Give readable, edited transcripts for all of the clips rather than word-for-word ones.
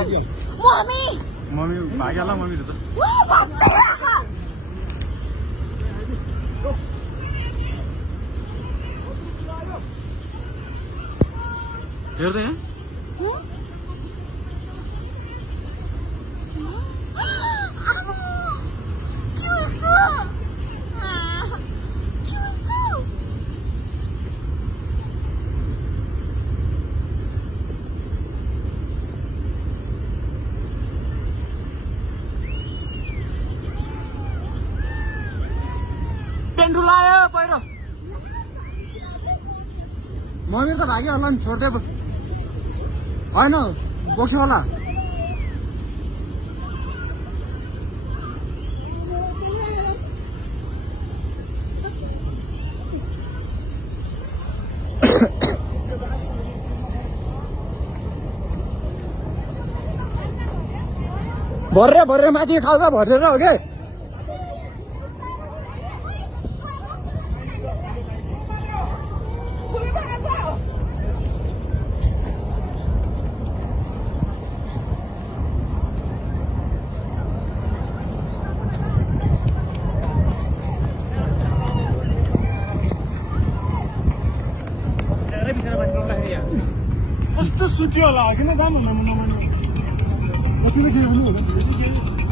mummy भाग्यो होला मम्मीले त हेर्दै पेन्टु लायो पहिरो मम्मी त भाग्यो होला नि छोड्दै होइन बोक्छ होला भर्रे माथि खाल्दा भरेर हो के कस्तो सुत्यो होला किन दाम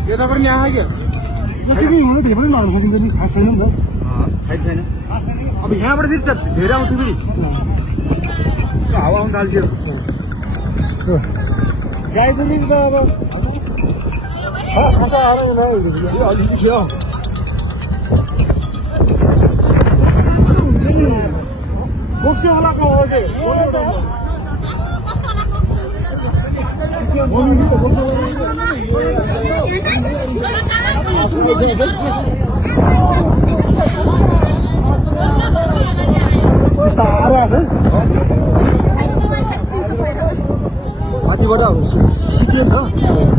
यता पनि यहाँ आयो क्या पनि लाउनु सकिन्छ नि खास छैन नि त छैन अब यहाँबाट फेरि त धेरै आउँछ फेरि हावा आउनु थाल्छ गाई पनि त अब खासा आएर अलिकति थियो बोक्से होलाको हो माथिबाट सिक्यो नि त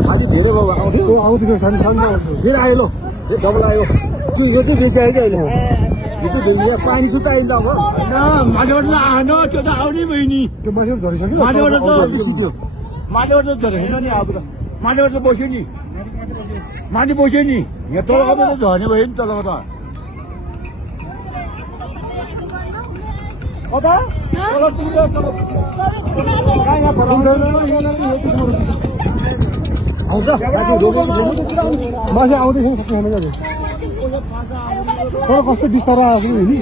माथि धेरै भयो आउँथ्यो फेरि आयो ल डबल आयो त्यो यो चाहिँ बेसी आयो क्या अहिले पानी सुत्ता आइन्छ अब माथिबाट आएन त्यो त आउने भयो नि त्यो माथिबाट झरिसक्यो माथिबाट सिक्यो माथिबाट त झरेन नि अब त माथिबाट त बस्यो नि माथि बस्यो नि यहाँ तलको त झर्ने भयो नि तलको त आउँछ माथि आउँदैछ सक्ने तर कस्तो बिस्तारो आएको नि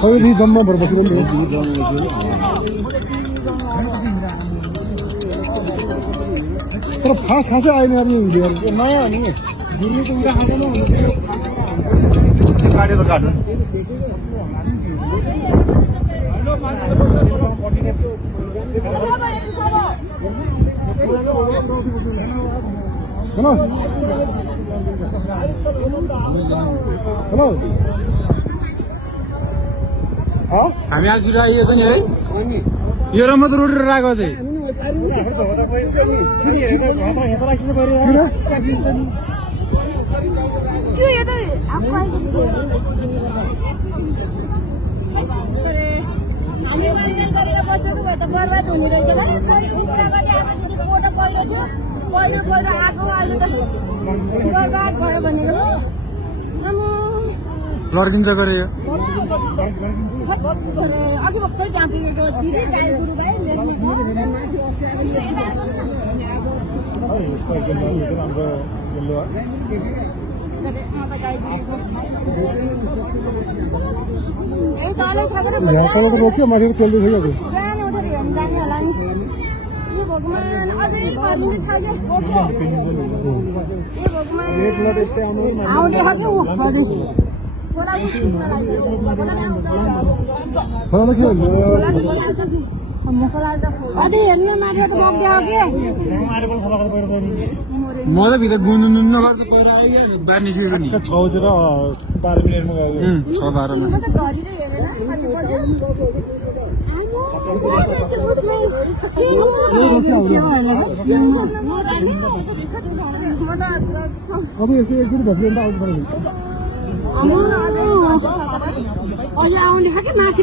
कहिले जम्मा भएर बसेको तर खासै आएन नयाँ नि काटेर काट्नु हेलो हेलो हामी आज आइएको छ नि है यो र मात्र रोटेर राखेको चाहिँ बर्बाद हुने रहेछ बर्बाद भयो भनेर लड्किन्छ गरे अघि भर्खर रोक्यो माथि खोल्दै थियो भगवान अझै आउने हेर्नु मात्र त बग्यो म त भित्र गुन्नु नगर्छ पहिर आयो बार निस्केको नि 6 बजेर 12 मिनेटमा गयो 6-12 मिनेट अब यसो एकचोटि भेट्नु आउनु पर्यो आउने छ कि माथि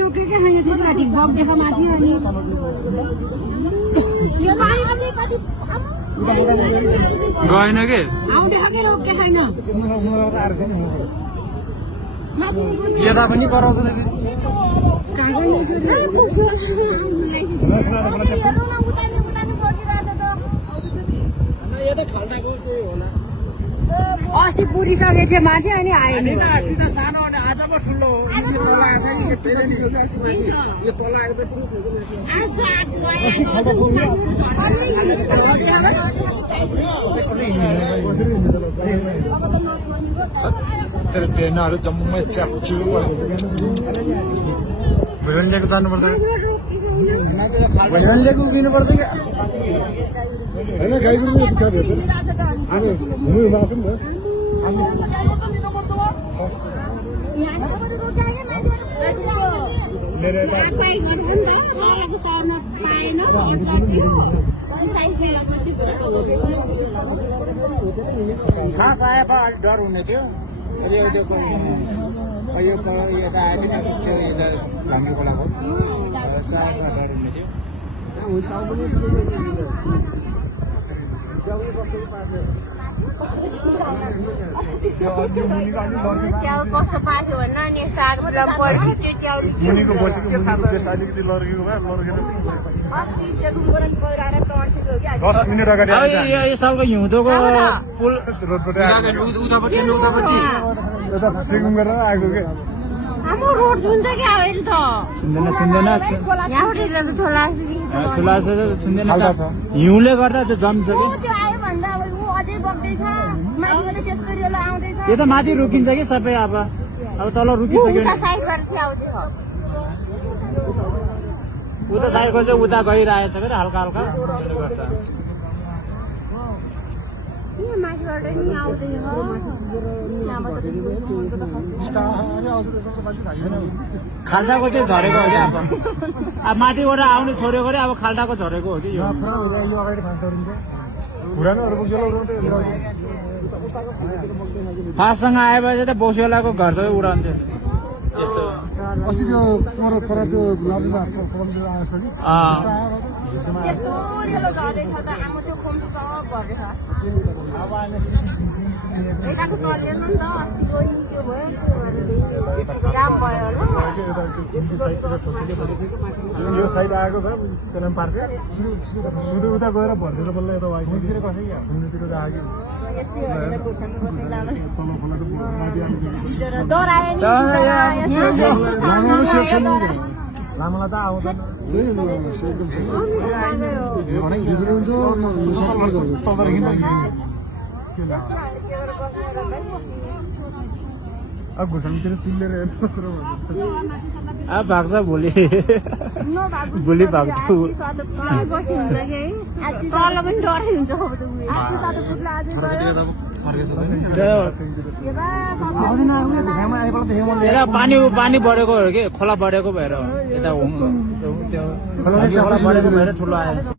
रोकेकै छैन त्यो माथि बग्दैछ माथि अनि गएन के आउँदै खाके रोक्के छैन यता पनि कराउँछ अस्ति पुरिसकेको थियो माथि अनि आएन सानो आज पो ठुलो हो तल तेरो पेनहरू जम्मै च्याप्चु भिरन्जेको जानुपर्छ भिरन्जेको उभिनुपर्छ क्या होइन गाईगुरु दुःख भेट्यो आज हुनु मासु नि त खास आए पो अलिक डर हुने थियो यो यता आयो नि भाङ्गे खोलाको डर हुने थियो च्याउ कस्तो पाथ्यो भन्न नि सागमा पऱ्यो त्यो च्याउ मुनिको बसेको मुनिको देश अलिकति लर्केको भए लर्केर 10 मिनट अगाडि यो सालको हिउँदोको पुल उतापट्टि यता सिकुम गरेर आएको के हाम्रो रोड सुन्छ क्या अहिले त सुन्दैन यहाँबाट जाँदा छोला सुन्दैन हिउँले गर्दा त्यो जम्छ कि त्यो आयो भन्दा अब ऊ अझै बग्दैछ माथिबाट त्यस्तो रेलो आउँदैछ यो त माथि रोकिन्छ कि सबै अब तल रोकिसक्यो उता साइडबाट चाहिँ आउँदैछ उता साइडको चाहिँ उता गइरहेछ क्या हल्का हल्का यहाँ माथिबाट नि आउँदैछ खाल्टाको चाहिँ झरेको हो क्या अब माथिबाट आउने छोडेको अरे अब खाल्टाको झरेको हो कि यो फास्टसँग आएपछि त बोसुवालाको घर सबै उडाउँथ्यो यस्तो अस्ति त्यो पर त्यो लाजुमा आएको छ कि त्यस्तो रेलो झर्दैछ त आमा त्यो खोम्सो त भर्दैछ यताको चलेन नि त अस्ति गयो नि त्यो भयो जाम भयो होला यो साइड आएको छ त्यसलाई पार्क सुरु उता गएर भनिदिएर बल्ल यता वाइतिर कसै घुम्नुतिर आयो लामालाई त आउँदैन घुर्सानीतिर चिल्लेर अब भाग्छ भोलि भोलि भाग्छ तल पनि डरै हुन्छ यता पानी बढेको हो कि खोला बढेको भएर यता बढेको भएर ठुलो आयो